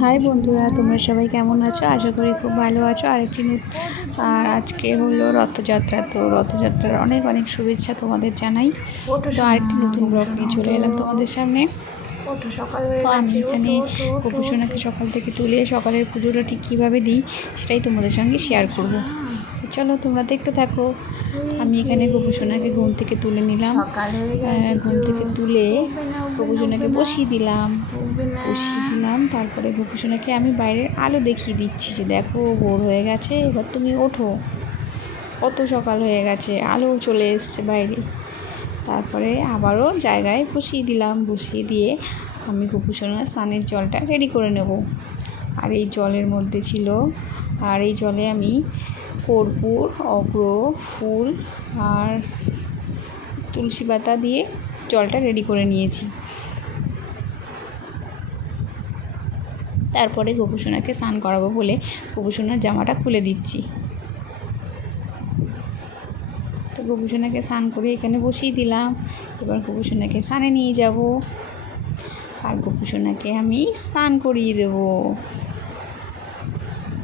High বন্ধুরা, তোমরা সবাই কেমন আছো? আশা করি খুব ভালো আছো। আর আজকে হলো রথযাত্রা, তো রথযাত্রার অনেক অনেক শুভেচ্ছা তোমাদের জানাই। তো আরেকটি নতুন ব্লগ নিয়ে চলে এলাম তোমাদের সামনে। তো আমি এখানে গোপুসোনাকে সকাল থেকে তুলে সকালের পুজোটা ঠিক কীভাবে দিই সেটাই তোমাদের সঙ্গে শেয়ার করব। তো চলো তোমরা দেখতে থাকো। আমি এখানে গোপুসোনাকে ঘুম থেকে তুলে নিলাম। ঘুম থেকে তুলে গোপুসোনাকে বসিয়ে দিলাম। তারপরে গোপুসোনাকে আমি বাইরের আলো দেখিয়ে দিচ্ছি যে দেখো ভোর হয়ে গেছে, এবার তুমি ওঠো, কত সকাল হয়ে গেছে, আলো চলে এসছে বাইরে। তারপরে আবারও জায়গায় বসিয়ে দিলাম। বসিয়ে দিয়ে আমি গোপুসোনার স্নানের জলটা রেডি করে নেব। আর এই জলের মধ্যে ছিল, আর এই জলে আমি কর্পূর, অগ্র, ফুল আর তুলসী পাতা দিয়ে জলটা রেডি করে নিয়েছি। তারপরে গোপুসোনাকে স্নান করাবো বলে গোপুসোনার জামাটা খুলে দিচ্ছি। তো গোপুসোনাকে স্নান করে এখানে বসিয়ে দিলাম। এবার গোপুসোনাকে স্নানে নিয়ে যাব আর গোপুসোনাকে আমি স্নান করিয়ে দেব।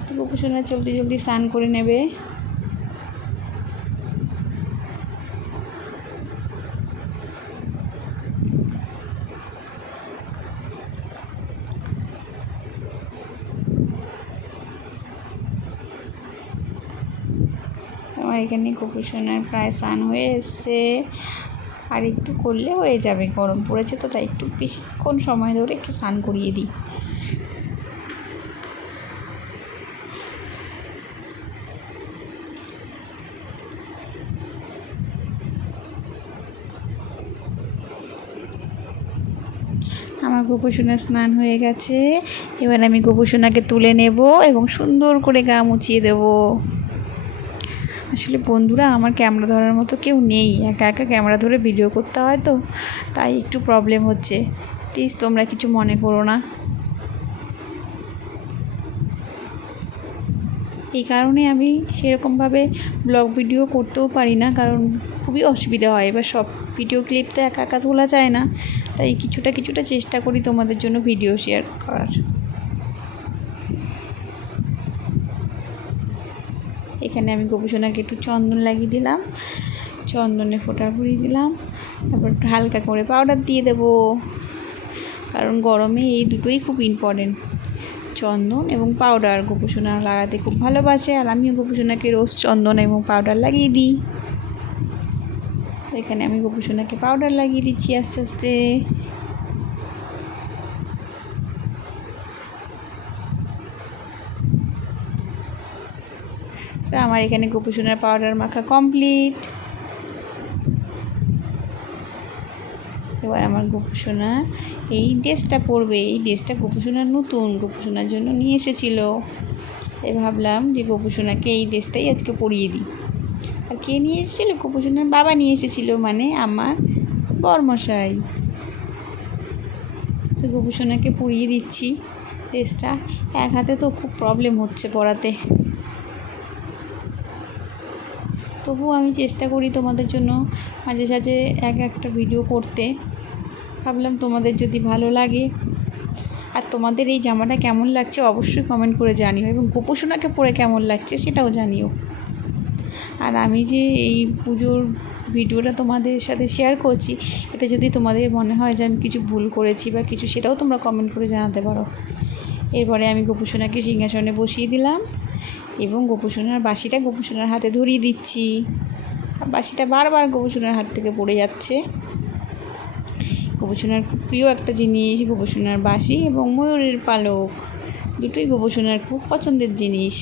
তো গোপুসোনা জলদি জলদি স্নান করে নেবে। আমার এখানে গোপুসোনার প্রায় স্নান হয়ে এসছে, আর একটু করলে হয়ে যাবে। গরম পড়েছে তো, তাই একটু বেশিক্ষণ সময় ধরে একটু স্নান করিয়ে দিই। আমার গোপুসোনার স্নান হয়ে গেছে। এবার আমি গোপুসোনাকে তুলে নেব এবং সুন্দর করে গা মুছিয়ে দেব। আসলে বন্ধুরা, আমার ক্যামেরা ধরার মতো কেউ নেই, একা একা ক্যামেরা ধরে ভিডিও করতে হয়, তো তাই একটু প্রবলেম হচ্ছে। প্লিজ তোমরা কিছু মনে করো না। এই কারণে আমি সেরকমভাবে ব্লগ ভিডিও করতেও পারি না, কারণ খুবই অসুবিধা হয়। এবার সব ভিডিও ক্লিপ তো একা একা তোলা যায় না, তাই কিছুটা কিছুটা চেষ্টা করি তোমাদের জন্য ভিডিও শেয়ার করার। এখানে আমি গোপুসোনাকে একটু চন্দন লাগিয়ে দিলাম, চন্দনে ফোঁটা ভরিয়ে দিলাম। তারপর একটু হালকা করে পাউডার দিয়ে দেব, কারণ গরমে এই দুটোই খুব ইম্পর্টেন্ট, চন্দন এবং পাউডার। গোপুসোনা লাগাতে খুব ভালোবাসে, আর আমিও গোপুসোনাকে রোজ চন্দন এবং পাউডার লাগিয়ে দিই। এখানে আমি গোপুসোনাকে পাউডার লাগিয়ে দিচ্ছি আস্তে আস্তে। তো আমার এখানে গোপুসোনার পাউডার মাখা কমপ্লিট। এবার আমার গোপুসোনা এই ড্রেসটা পরবে। এই ড্রেসটা গোপুসোনার নতুন, গোপুসোনার জন্য নিয়ে এসেছিল। তাই ভাবলাম যে গোপুসোনাকে এই ড্রেসটাই আজকে পরিয়ে দিই। আর কে নিয়ে এসেছিলো? গোপুসোনার বাবা নিয়ে এসেছিলো, মানে আমার বরমশাই। তো গোপুসোনাকে পরিয়ে দিচ্ছি ড্রেসটা। এক হাতে তো খুব প্রবলেম হচ্ছে পরাতে, তবুও আমি চেষ্টা করি তোমাদের জন্য মাঝে সাঝে একটা ভিডিও করতে। ভাবলাম তোমাদের যদি ভালো লাগে, আর তোমাদের এই জামাটা কেমন লাগছে অবশ্যই কমেন্ট করে জানিও, এবং গোপুসোনাকে পরে কেমন লাগছে সেটাও জানিও। আর আমি যে এই পুজোর ভিডিওটা তোমাদের সাথে শেয়ার করছি, এতে যদি তোমাদের মনে হয় যে আমি কিছু ভুল করেছি বা কিছু, সেটাও তোমরা কমেন্ট করে জানাতে পারো। এরপরে আমি গোপুসোনাকে সিংহাসনে বসিয়ে দিলাম এবং গোপুসোনার বাঁশিটা গোপুসোনার হাতে ধরিয়ে দিচ্ছি। বাঁশিটা বারবার গোপুসোনার হাত থেকে পড়ে যাচ্ছে। গোপুসোনার খুব প্রিয় একটা জিনিস গোপুসোনার বাঁশি এবং ময়ূরের পালক, দুটোই গোপুসোনার খুব পছন্দের জিনিস।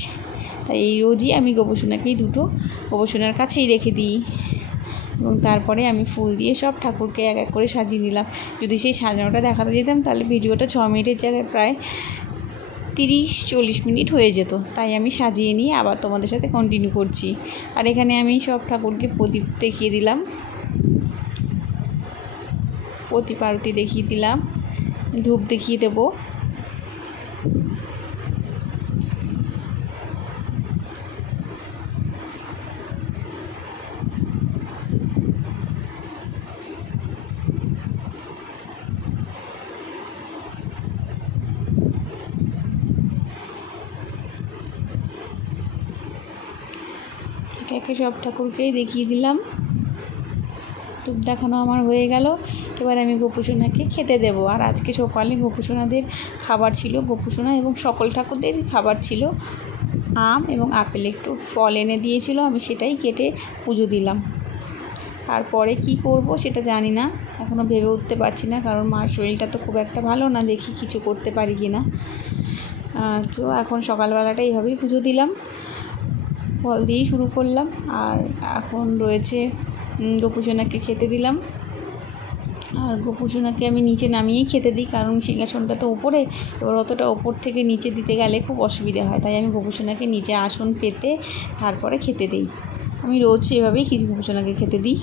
তাই এই রোজই আমি গোপুসোনাকেই দুটো গোপুসোনার কাছেই রেখে দিই। এবং তারপরে আমি ফুল দিয়ে সব ঠাকুরকে এক এক করে সাজিয়ে দিলাম। যদি সেই সাজানোটা দেখাতে যেতাম তাহলে ভিডিওটা 6 মিনিটের জায়গায় প্রায় 30-40 মিনিট হয়ে যেত। তাই আমি সাজিয়ে নিয়ে আবার তোমাদের সাথে কন্টিনিউ করছি। আর এখানে আমি সব ঠাকুরকে প্রদীপ দেখিয়ে দিলাম, প্রদীপ আরতি দেখিয়ে দিলাম, ধূপ দেখিয়ে দেবো। একে সব ঠাকুরকেই দেখিয়ে দিলাম। ধূপ দেখানো আমার হয়ে গেল। এবার আমি গোপুসোনাকে খেতে দেবো। আর আজকে সকালে গোপুসোনাদের খাবার ছিল, গোপুসোনা এবং সকল ঠাকুরদের খাবার ছিল আম এবং আপেল, একটু ফল এনে দিয়েছিল, আমি সেটাই কেটে পুজো দিলাম। আর পরে কী করব সেটা জানি না, এখনও ভেবে উঠতে পারছি না, কারণ মার শরীরটা তো খুব একটা ভালো না, দেখি কিছু করতে পারি কি না। তো এখন সকালবেলাটা এইভাবেই পুজো দিলাম, ফল দিয়েই শুরু করলাম। আর এখন রয়েছে গোপুসোনাকে খেতে দিলাম। আর গোপুসোনাকে আমি নিচে নামিয়েই খেতে দিই, কারণ সিংহাসনটা তো উপরে, এবার অতটা ওপর থেকে নিচে দিতে গেলে খুব অসুবিধা হয়, তাই আমি গোপুসোনাকে নিচে আসন পেতে তারপরে খেতে দিই। আমি রোজ এভাবেই গোপুসোনাকে খেতে দিই।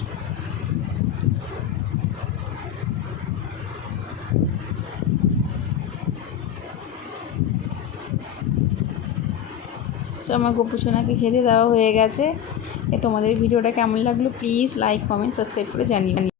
সো আমার গোপুসোনাকে খেতে দেওয়া হয়ে গেছে। তোমাদের ভিডিওটা কেমন লাগলো প্লিজ লাইক, কমেন্ট, সাবস্ক্রাইব করে জানিও।